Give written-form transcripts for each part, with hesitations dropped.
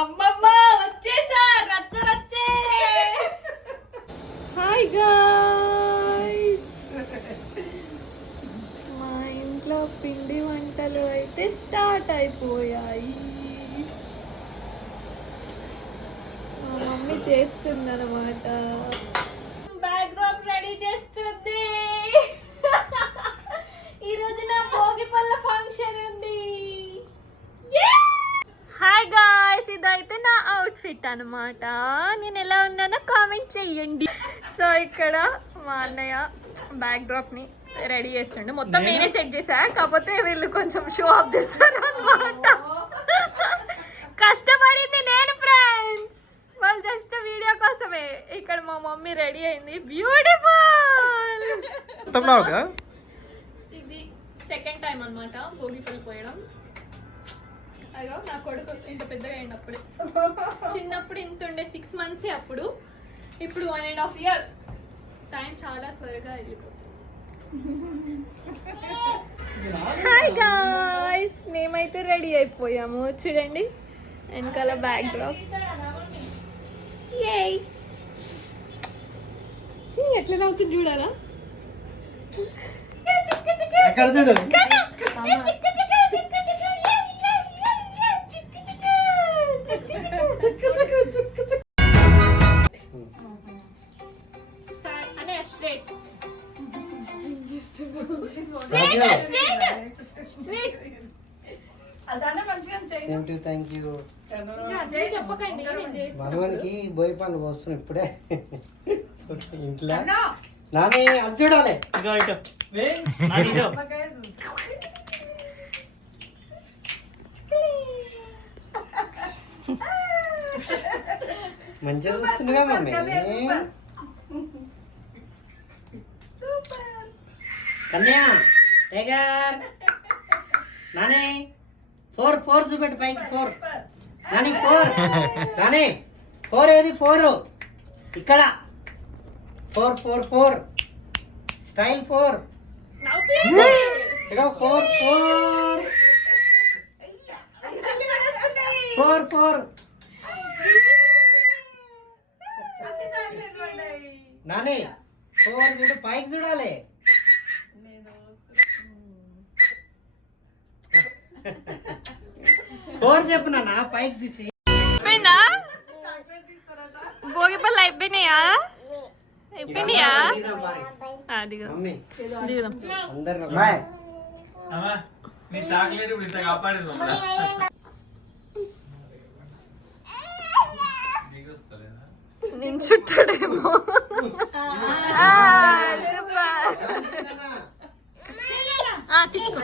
అమ్మమ్మ వచ్చేసా రచ్చ రచ్చే. హాయ్ గాయ్స్, మా ఇంట్లో పిండి వంటలు అయితే స్టార్ట్ అయిపోయాయి. మా మమ్మీ చేస్తుందన్నమాట. బ్యాక్గ్రౌండ్ రెడీ చేస్తుంది. ఈరోజు నా భోగి పళ్ళ ఫంక్షన్ ఉంది. హాయ్ గాయ్స్, ఇదైతే నా అవుట్ఫిట్ అనమాట. నేను ఎలా ఉన్నానో కామెంట్ చెయ్యండి. సో ఇక్కడ మా అన్నయ్య బ్యాక్డ్రాప్ ని రెడీ చేస్తుండే. మొత్తం నేనే సెట్ చేశా, కాకపోతే వీళ్ళు కొంచెం షో ఆఫ్ చేస్తారు అనమాట. కష్టపడింది నేను ఫ్రెండ్స్, వాళ్ళు జస్ట్ వీడియో కోసమే. ఇక్కడ మా మమ్మీ రెడీ అయింది, బ్యూటిఫుల్. ఇది సెకండ్ టైం అనమాట భోగి పళ్ళు పోయడం. అయ్యో నా కొడుకు ఇంత పెద్దగా అయింది. అప్పుడే చిన్నప్పుడు ఇంత ఉండే 6 months అప్పుడు. ఇప్పుడు 1.5 years. టైం చాలా త్వరగా వెళ్ళిపోతుంది. హాయ్ గాయ్స్, మేమైతే రెడీ అయిపోయాము. చూడండి వెనకాల బ్యాక్ డ్రాప్. ఏయ్ ఎట్లా నవ్వుతుంది చూడాలా? మనవనికి బోయి పనులు పోస్తున్నాం ఇప్పుడే ఇంట్లో. నాని అది చూడాలి. మంచిగా చూస్తుండగా మమ్మీ. కన్యా టైగర్. నాని 4 చూపెట్టు పైకి. 4 నాని 4. నాని 4 ఏది? 4 ఇక్కడ. 4 స్టైల్ 4. ఇక 4 నాని 4 చూడు, పైకి చూడాలి. 4 చెప్పు నాన్న, పైకి చూసి. భోగి పళ్ళు అయిపోయినాయా? అయిపోయినాయా? దిగుదాం. నేను చుట్టాడేమో. తీసుకో.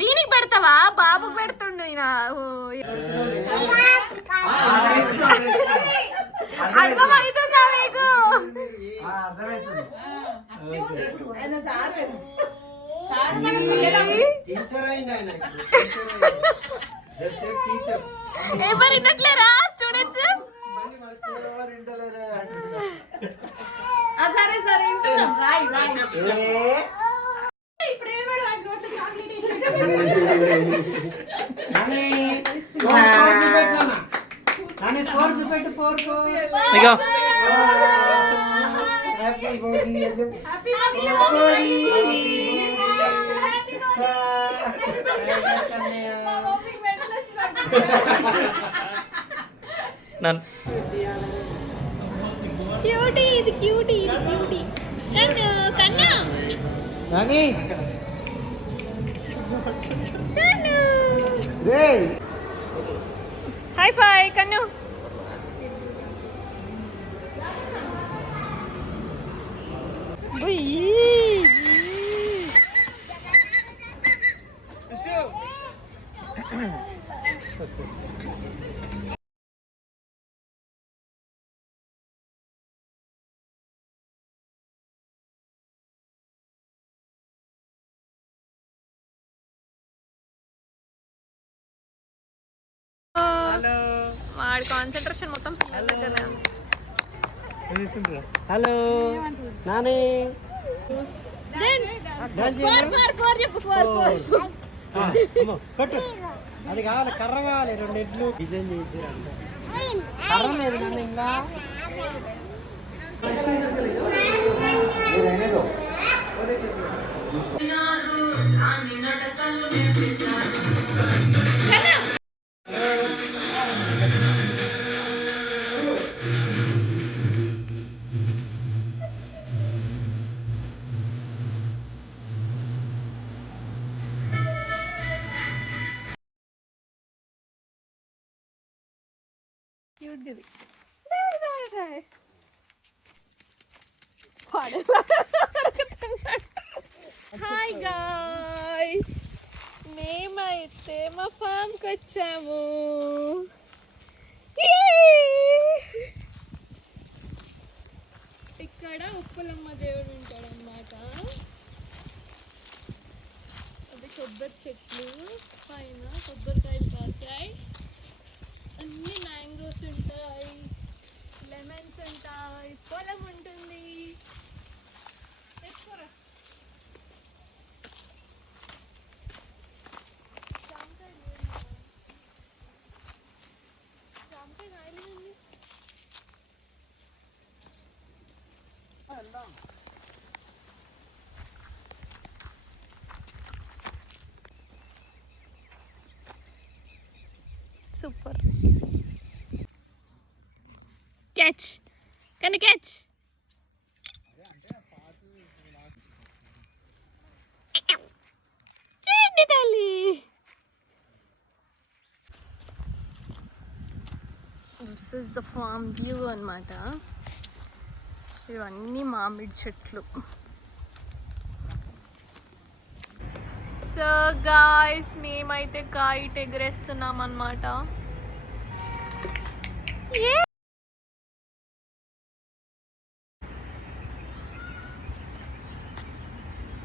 దీనికి పెడతావా? బాబుకి పెడుతుండు ఈయన. అర్థమవుతుందా మీకు? ఎవరు వినట్లేరా స్టూడెంట్స్? క్యూటీ, ఇది క్యూటీ, ఇది క్యూటీ. కన్నా నాని హై ఫై కన్ను. వాడి కాన్సంట్రేషన్ మొత్తం పిల్లల దగ్గరనే ఉంది. హలో నాని. ఫోర్ చెప్పు. 4 కొట్టు. అది కావాలి, కర్ర కావాలి, 2 ఎడ్లు డిజైన్ చేసి అంటే కర్ర లేదు నన్ను ఇంకా క్యూట్ గిది. హాయ్ గాయ్స్, మేమైతే మా ఫామ్కి వచ్చాము. ఇక్కడ ఉప్పలమ్మ దేవుడు ఉంటాడన్నమాట. అది కొబ్బరి చెట్లు, పైన కొబ్బరికాయలు కాసాయి, అన్ని మ్యాంగోస్ ఉంటాయి, లెమన్స్ ఉంటాయి, పొలం ఉంటుంది. Super. Catch. Can you catch? Chandy Tally. This is the farm view అన్నమాట. ఇవన్నీ మామిడి చెట్లు. సో గాయ్స్, మేమైతే కైట్ ఎగరేస్తున్నాం అన్నమాట.